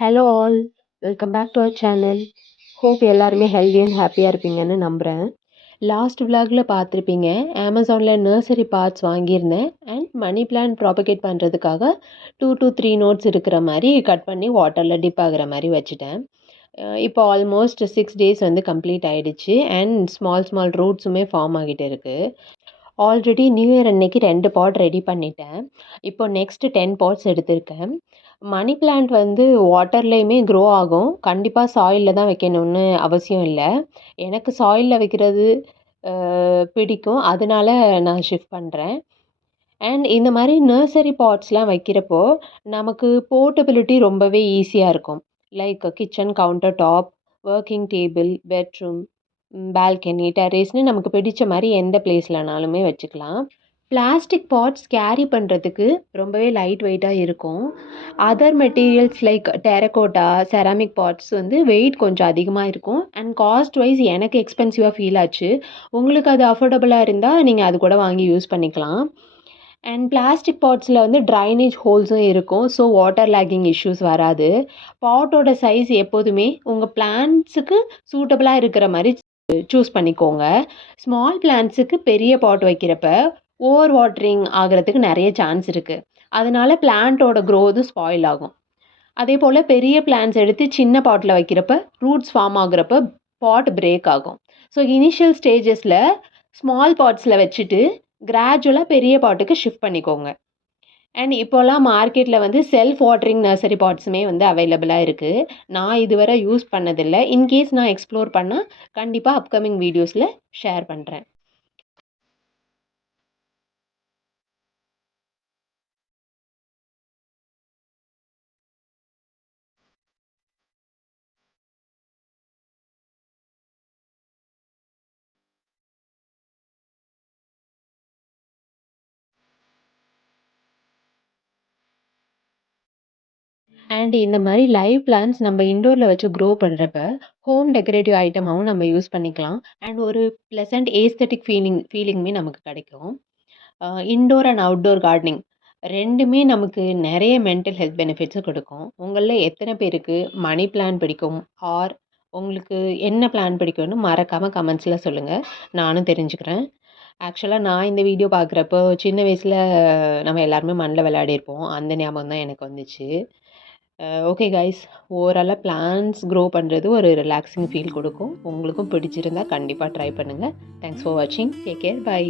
Hello all, welcome back to our channel. Hope எல்லாருமே healthy and ஹாப்பியாக இருப்பீங்கன்னு நம்புகிறேன். லாஸ்ட் விலாகில் பார்த்துருப்பீங்க, அமேசானில் நர்சரி பார்ட்ஸ் வாங்கியிருந்தேன் அண்ட் மணி பிளான்ட் ப்ராபகேட் பண்ணுறதுக்காக 2 to 3 நோட்ஸ் இருக்கிற மாதிரி கட் பண்ணி வாட்டரில் டிப் ஆகிற மாதிரி வச்சுட்டேன். இப்போ ஆல்மோஸ்ட் 6 days வந்து கம்ப்ளீட் ஆகிடுச்சு அண்ட் ஸ்மால் ஸ்மால் ரூட்ஸுமே ஃபார்ம் ஆகிட்டு இருக்குது. ஆல்ரெடி நியூ இயர் அன்னைக்கு 2 பாட் ரெடி பண்ணிட்டேன். இப்போ நெக்ஸ்ட்டு 10 பாட்ஸ் எடுத்திருக்கேன். மணி பிளான்ட் வந்து வாட்டர்லேயுமே க்ரோ ஆகும். கண்டிப்பாக சாயிலில் தான் வைக்கணும்னு அவசியம் இல்லை. எனக்கு சாயிலில் வைக்கிறது பிடிக்கும். அதனால நான் ஷிஃப்ட் பண்ணுறேன். அண்ட் இந்த மாதிரி நர்சரி பாட்ஸ்லாம் வைக்கிறப்போ நமக்கு போர்ட்டபிலிட்டி ரொம்பவே ஈஸியாக இருக்கும். Like kitchen counter top, working table, bedroom, balcony, டெரேஸ்னு நமக்கு பிடிச்ச மாதிரி எந்த பிளேஸ்லனாலுமே வச்சுக்கலாம். பிளாஸ்டிக் பாட்ஸ் கேரி பண்ணுறதுக்கு ரொம்பவே லைட் வெயிட்டாக இருக்கும். Other materials like terracotta, ceramic pots வந்து வெயிட் கொஞ்சம் அதிகமாக இருக்கும் அண்ட் காஸ்ட் வைஸ் எனக்கு எக்ஸ்பென்சிவாக ஃபீல் ஆச்சு. உங்களுக்கு அது அஃபோர்டபுளாக இருந்தால் நீங்கள் அது கூட வாங்கி யூஸ் பண்ணிக்கலாம். அண்ட் பிளாஸ்டிக் பாட்ஸில் வந்து ட்ரைனேஜ் ஹோல்ஸும் இருக்கும். ஸோ வாட்டர் லேக்கிங் இஷ்யூஸ் வராது. பாட்டோட சைஸ் எப்போதுமே உங்கள் பிளான்ட்ஸுக்கு சூட்டபுளாக இருக்கிற மாதிரி சூஸ் பண்ணிக்கோங்க. ஸ்மால் பிளான்ட்ஸுக்கு பெரிய பாட் வைக்கிறப்ப ஓவர் வாட்டரிங் ஆகிறதுக்கு நிறைய சான்ஸ் இருக்குது. அதனால பிளான்ட்டோட க்ரோத்தும் ஸ்பாயில் ஆகும். அதே போல் பெரிய பிளான்ட்ஸ் எடுத்து சின்ன பாட்டில் வைக்கிறப்ப ரூட்ஸ் ஃபார்ம் ஆகுறப்ப பாட் பிரேக் ஆகும். ஸோ இனிஷியல் ஸ்டேஜஸில் ஸ்மால் பாட்ஸில் வச்சுட்டு கிராஜுவலாக பெரிய பாட்டுக்கு ஷிஃப்ட் பண்ணிக்கோங்க. அண்ட் இப்போல்லாம் மார்க்கெட்டில் வந்து செல்ஃப் வாட்டரிங் நர்சரி பாட்ஸுமே வந்து அவைலபிளாக இருக்குது. நான் இதுவரை யூஸ் பண்ணதில்லை. இன்கேஸ் நான் எக்ஸ்ப்ளோர் பண்ணால் கண்டிப்பாக அப்கமிங் வீடியோஸில் ஷேர் பண்ணுறேன். அண்ட் இந்த மாதிரி லைவ் பிளான்ட்ஸ் நம்ம இண்டோரில் வச்சு க்ரோ பண்ணுறப்ப ஹோம் டெக்கரேட்டிவ் ஐட்டமாகவும் நம்ம யூஸ் பண்ணிக்கலாம். அண்ட் ஒரு ப்ளசன்ட் ஏஸ்தட்டிக் ஃபீலிங்குமே நமக்கு கிடைக்கும். இன்டோர் அண்ட் அவுட்டோர் கார்டனிங் ரெண்டுமே நமக்கு நிறைய மென்டல் ஹெல்த் பெனிஃபிட்ஸும் கொடுக்கும். உங்களில் எத்தனை பேருக்கு மணி பிளான் பிடிக்கும் ஆர் உங்களுக்கு என்ன பிளான் பிடிக்கும்னு மறக்காமல் கமெண்ட்ஸில் சொல்லுங்கள், நானும் தெரிஞ்சுக்கிறேன். ஆக்சுவலாக நான் இந்த வீடியோ பார்க்குறப்போ சின்ன வயசில் நம்ம எல்லாருமே மண்ணில் விளையாடிருப்போம். அந்த ஞாபகம் தான் எனக்கு வந்துச்சு. ஓகே கைஸ், ஓவராலாக பிளான்ஸ் க்ரோ பண்ணுறது ஒரு ரிலாக்ஸிங் ஃபீல் கொடுக்கும். உங்களுக்கும் பிடிச்சிருந்தா கண்டிப்பாக ட்ரை பண்ணுங்கள். தேங்க்ஸ் ஃபார் வாட்சிங். Take care. பை.